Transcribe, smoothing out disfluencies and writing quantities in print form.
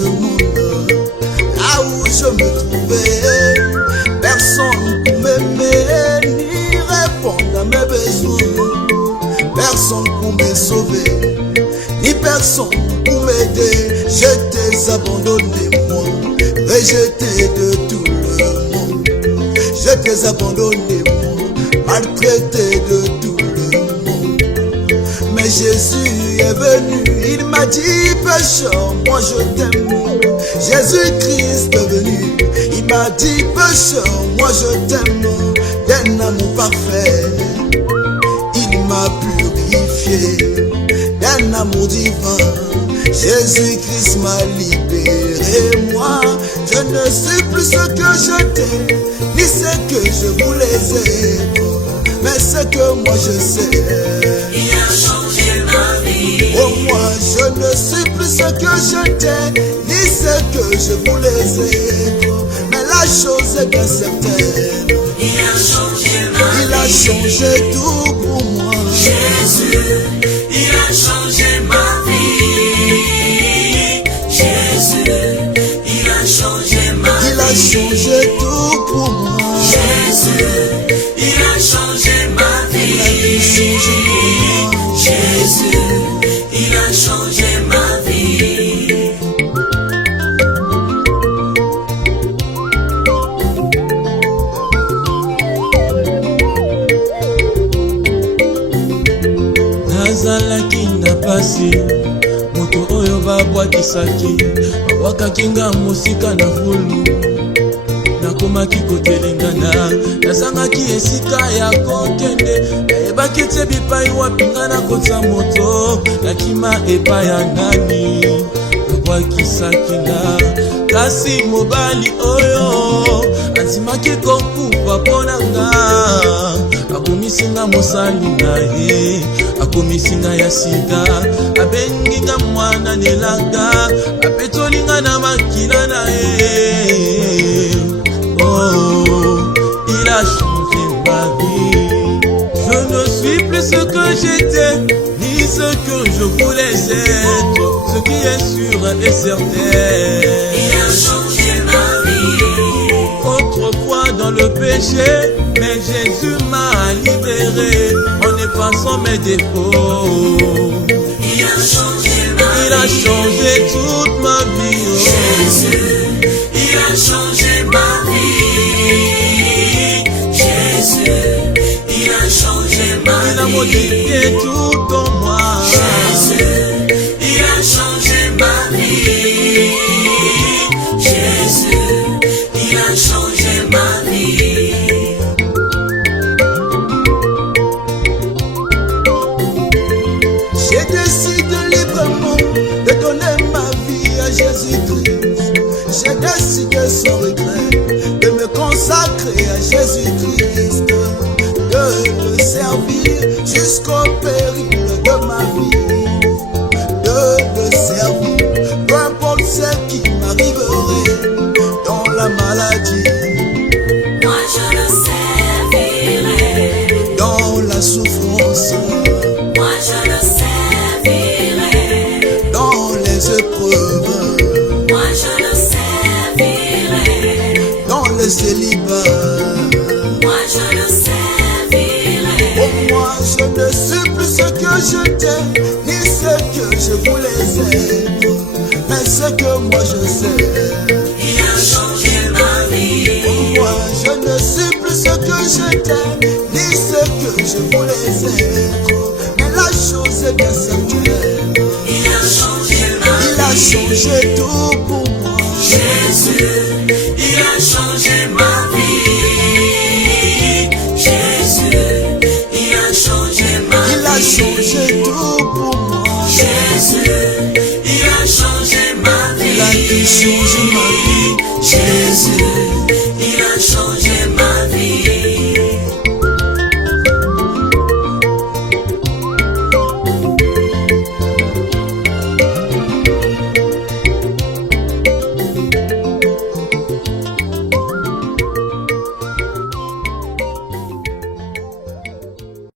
ce monde, là où je me trouvais, personne pour m'aimer ni répondre à mes besoins, personne pour me sauver, ni personne pour m'aider. J'étais abandonné, moi, rejeté de tout le monde. J'étais abandonné, moi, maltraité de tout le monde. Mais Jésus est venu, il m'a dit pécheur, moi je t'aime. Jésus-Christ est venu, il m'a dit pécheur, moi je t'aime. D'un amour parfait, il m'a purifié. D'un amour divin, Jésus-Christ m'a libéré. Moi, je ne sais plus ce que j'étais, ni ce que je voulais être, mais ce que moi je sais, il a changé ma vie. Oh, moi je ne sais plus ce que j'étais, ni ce que je voulais être, mais la chose est bien certaine, il a changé ma vie. Il a changé tout pour moi. Jésus, il a changé ma vie. Jésus, il a changé ma vie. Il a changé tout pour moi. Jésus, il a changé ma vie. Jésus, il a changé ma vie. Nazalaki na pasi, moto oyo babwakisaki, babwakaki nga mosika na fulu. Nakomaki kotelengana, nazangaki esika ya kokende, nayebaki te bipai wapi nga nakotsa moto, nakima epai ya nani babwakisaki nga. Kasi mobali oyo andimaki kokufa mpona nga, akomisi nga mosali na ye, akomisi nga ya sika, abengi nga mwana nelanga, apetoli nga na makila na ye. Oh, il a changé ma vie. Je ne suis plus ce que j'étais, ni ce que je voulais être. Ce qui est sûr et certain, il a changé ma vie. Autrefois dans le péché, mais Jésus m'a libéré en effaçant mes défauts. Il a changé ma vie. Il a changé toute ma vie. Oh. Jésus, il a changé ma vie. Jésus, il a changé ma vie. Il a modifié tout en moi. Jésus, il a changé ma vie. Jésus, il a changé ma vie. J'ai décidé librement de donner ma vie à Jésus-Christ. J'ai décidé sans regret de me consacrer à Jésus-Christ, de le servir jusqu'au péril de ma vie, de le servir, peu importe ce qui m'arriverait dans la maladie, Moi je le servirai. dans la souffrance, Moi je le servirai. dans les épreuves, Moi je le servirai. dans le célibat. Moi je le servirai. Oh, moi je ne sais plus ce que j'étais, ni ce que je voulais être, mais ce que moi je sais,